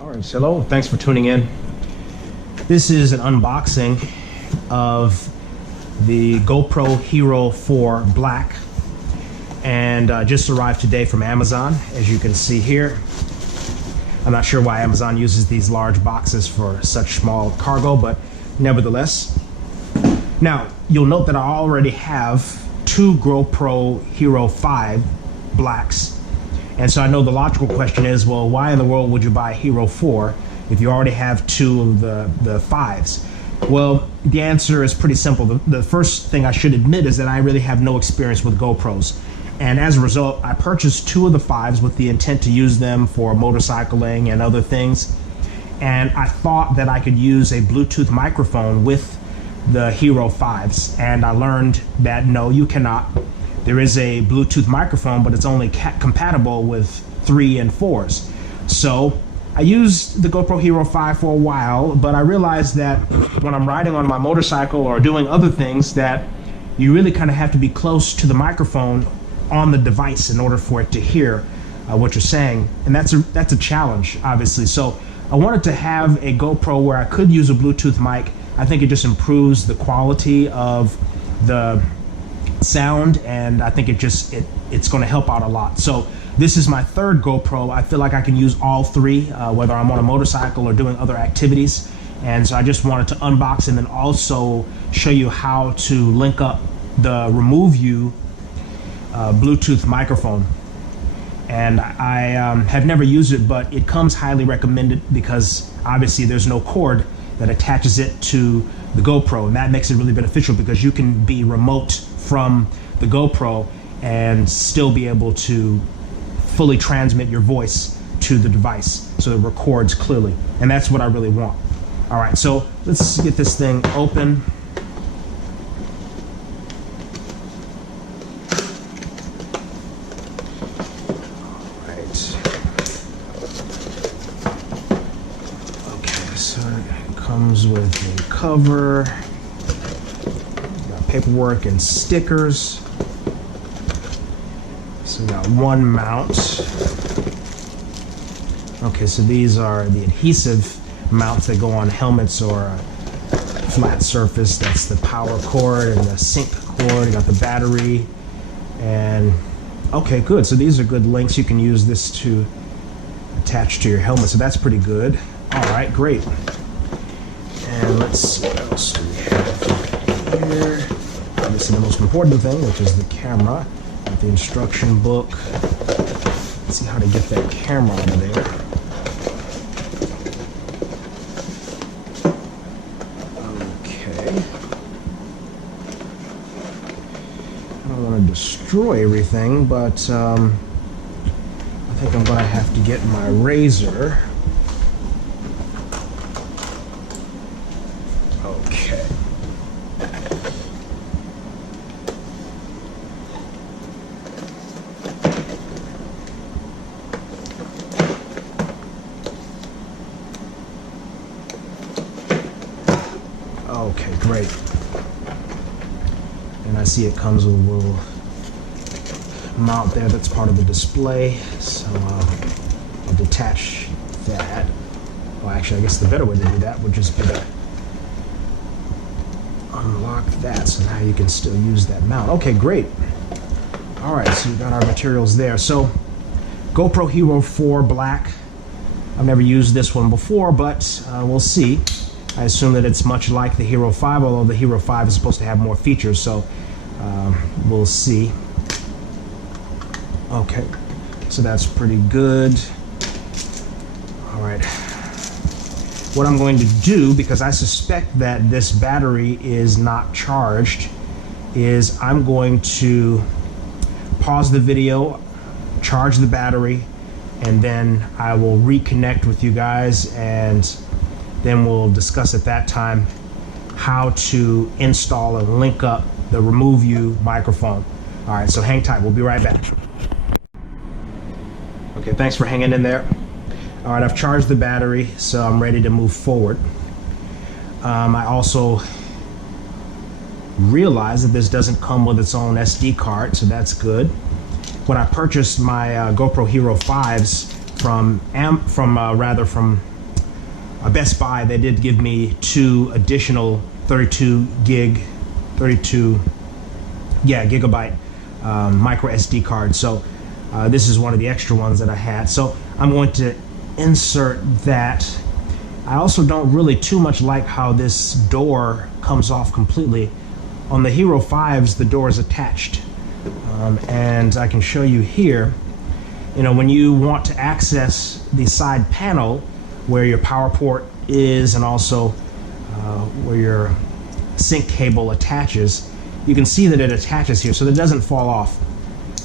All right, hello, thanks for tuning in. This is an unboxing of the GoPro Hero 4 Black, and just arrived today from Amazon, as you can see here. I'm not sure why Amazon uses these large boxes for such small cargo, but nevertheless. Now, you'll note that I already have two GoPro Hero 5 Blacks. And so I know the logical question is, well, why in the world would you buy a Hero 4 if you already have two of the 5s? Well, the answer is pretty simple. The first thing I should admit is that I really have no experience with GoPros. And as a result, I purchased two of the 5s with the intent to use them for motorcycling and other things. And I thought that I could use a Bluetooth microphone with the Hero 5s. And I learned that no, you cannot. There is a Bluetooth microphone, but it's only compatible with 3 and 4s. So I used the GoPro Hero 5 for a while, but I realized that when I'm riding on my motorcycle or doing other things, that you really kind of have to be close to the microphone on the device in order for it to hear what you're saying. And that's a challenge, obviously. So I wanted to have a GoPro where I could use a Bluetooth mic. I think it just improves the quality of the sound, and I think it's going to help out a lot. So this is my third GoPro. I feel like I can use all three, whether I'm on a motorcycle or doing other activities. And so I just wanted to unbox and then also show you how to link up the Removu Bluetooth microphone. And I have never used it, but it comes highly recommended because obviously there's no cord that attaches it to the GoPro, and that makes it really beneficial because you can be remote from the GoPro and still be able to fully transmit your voice to the device so it records clearly, and that's what I really want. All right, so let's get this thing open. All right. Okay, so it comes with a cover, got paperwork and stickers. So we got one mount. Okay, so these are the adhesive mounts that go on helmets or a flat surface. That's the power cord and the sync cord. You got the battery, and okay, good. So these are good links. You can use this to attach to your helmet, so that's pretty good. All right, great. And let's see what else do we have here. Obviously the most important thing, which is the camera. Got the instruction book. Let's see how to get that camera out of there. Okay. I don't want to destroy everything, but I think I'm going to have to get my razor. Okay. Okay, great. And I see it comes with a little mount there that's part of the display. So I'll detach that. Well, actually, I guess the better way to do that would just be to unlock that, so now you can still use that mount. Okay, great. All right, so we got our materials there. So GoPro Hero 4 Black. I've never used this one before, but we'll see. I assume that it's much like the Hero 5, although the Hero 5 is supposed to have more features, so we'll see. Okay, so that's pretty good. All right. What I'm going to do, because I suspect that this battery is not charged, is I'm going to pause the video, charge the battery, and then I will reconnect with you guys, and then we'll discuss at that time how to install and link up the Removu microphone. All right, so hang tight. We'll be right back. Okay, thanks for hanging in there. All right, I've charged the battery, so I'm ready to move forward. I also realized that this doesn't come with its own SD card, so that's good. When I purchased my GoPro Hero 5s from Best Buy. They did give me 2 additional 32 gigabyte micro SD cards. So this is one of the extra ones that I had. So I'm going to insert that. I also don't really too much like how this door comes off completely. On the Hero 5s, the door is attached. And I can show you here, you know, when you want to access the side panel where your power port is and also where your sync cable attaches, you can see that it attaches here so that it doesn't fall off.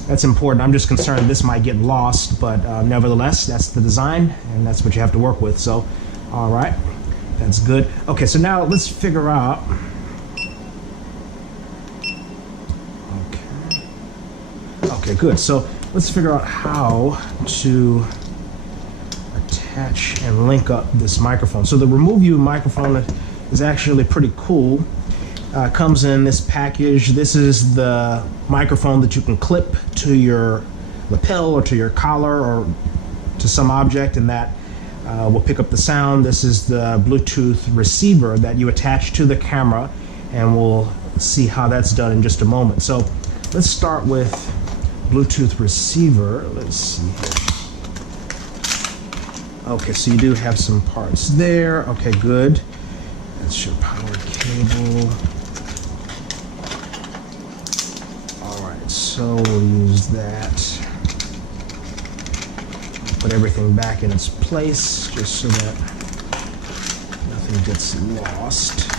That's important. I'm just concerned this might get lost, but nevertheless, that's the design and that's what you have to work with. So, all right, that's good. Okay, so now let's figure out. Okay, good. So let's figure out how to attach and link up this microphone. So the Removu microphone is actually pretty cool. Comes in this package. This is the microphone that you can clip to your lapel or to your collar or to some object, and that will pick up the sound. This is the Bluetooth receiver that you attach to the camera, and we'll see how that's done in just a moment. So let's start with Bluetooth receiver. Let's see here. Okay, so you do have some parts there. Okay, good. That's your power cable. Alright, so we'll use that. Put everything back in its place just so that nothing gets lost.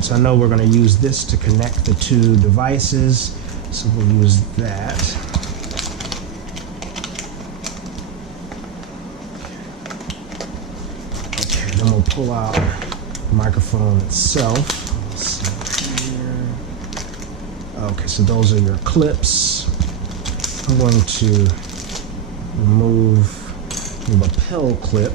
So I know we're going to use this to connect the 2 devices, so we'll use that. Okay, then we'll pull out the microphone itself. Let's see here. Okay, so those are your clips. I'm going to remove the lapel clip.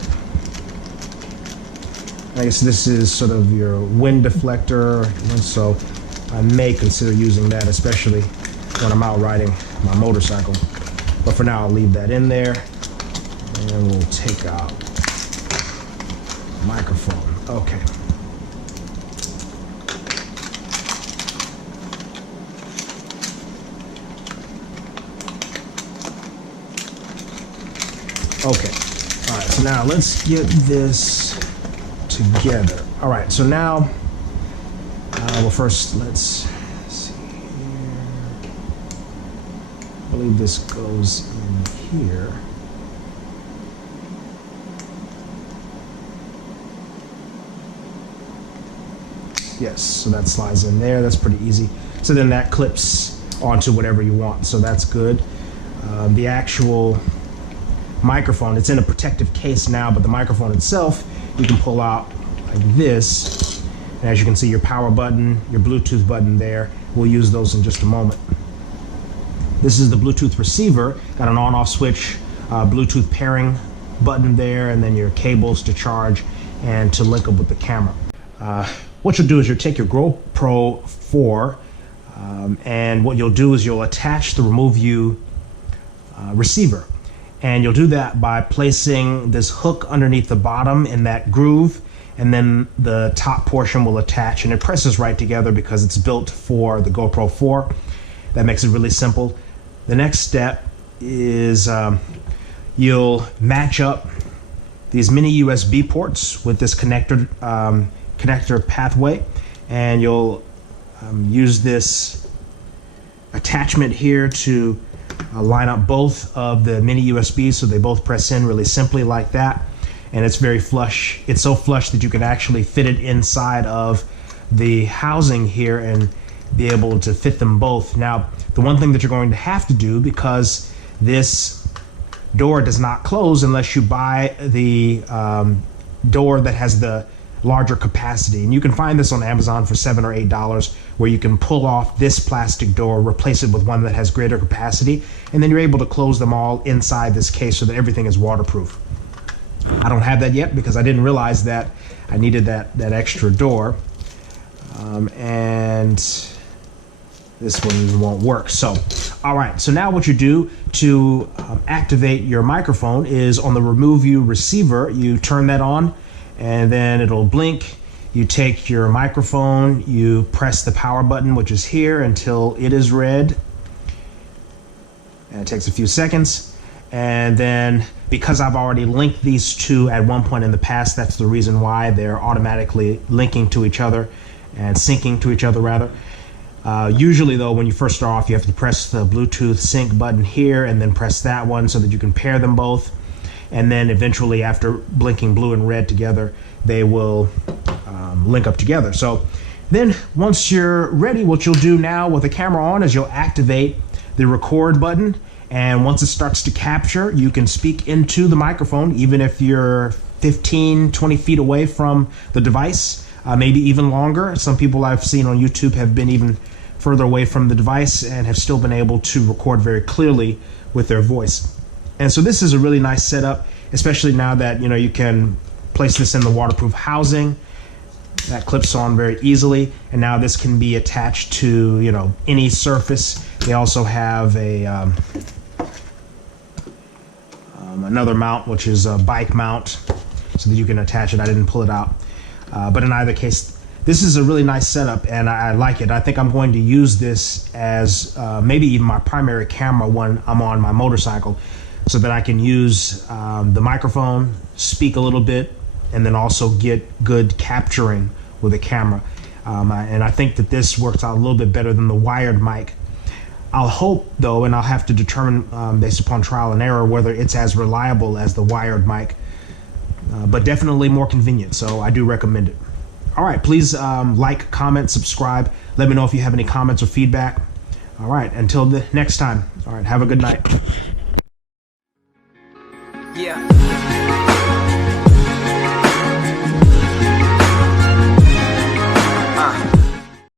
I guess this is sort of your wind deflector, and so I may consider using that, especially when I'm out riding my motorcycle. But for now, I'll leave that in there, and we'll take out the microphone. Okay. Okay. All right. So now let's get this together. All right, so now, well, first let's see here. I believe this goes in here. Yes, so that slides in there. That's pretty easy. So then that clips onto whatever you want. So that's good. The actual microphone, it's in a protective case now, but the microphone itself, you can pull out like this. And as you can see, your power button, your Bluetooth button there. We'll use those in just a moment. This is the Bluetooth receiver. Got an on-off switch, Bluetooth pairing button there, and then your cables to charge and to link up with the camera. What you'll do is you'll take your GoPro 4, and what you'll do is you'll attach the Removu receiver. And you'll do that by placing this hook underneath the bottom in that groove, and then the top portion will attach, and it presses right together because it's built for the GoPro 4. That makes it really simple. The next step is you'll match up these mini USB ports with this connector pathway, and you'll use this attachment here to line up both of the mini USBs so they both press in really simply like that. And it's very flush. It's so flush that you can actually fit it inside of the housing here and be able to fit them both. Now, the one thing that you're going to have to do, because this door does not close unless you buy the door that has the larger capacity, and you can find this on Amazon for $7 or $8, where you can pull off this plastic door, replace it with one that has greater capacity, and then you're able to close them all inside this case so that everything is waterproof. I don't have that yet because I didn't realize that I needed that extra door. And this one won't work. So, all right. So now what you do to activate your microphone is on the Removu receiver, you turn that on and then it'll blink. You take your microphone, you press the power button, which is here, until it is red. And it takes a few seconds. And then because I've already linked these two at one point in the past, that's the reason why they're automatically linking to each other and syncing to each other rather. Usually though, when you first start off, you have to press the Bluetooth sync button here and then press that one so that you can pair them both. And then eventually, after blinking blue and red together, they will link up together. So then once you're ready, what you'll do now with the camera on is you'll activate the record button. And once it starts to capture, you can speak into the microphone, even if you're 15, 20 feet away from the device, maybe even longer. Some people I've seen on YouTube have been even further away from the device and have still been able to record very clearly with their voice. And so this is a really nice setup, especially now that you can place this in the waterproof housing. That clips on very easily, and now this can be attached to any surface. They also have a another mount, which is a bike mount, so that you can attach it. I didn't pull it out, but in either case, this is a really nice setup, and I like it. I think I'm going to use this as maybe even my primary camera when I'm on my motorcycle, so that I can use the microphone, speak a little bit, and then also get good capturing with a camera. And I think that this works out a little bit better than the wired mic. I'll hope though, and I'll have to determine based upon trial and error whether it's as reliable as the wired mic, but definitely more convenient, so I do recommend it. All right, please like, comment, subscribe. Let me know if you have any comments or feedback. All right, until the next time. All right, have a good night. Yeah.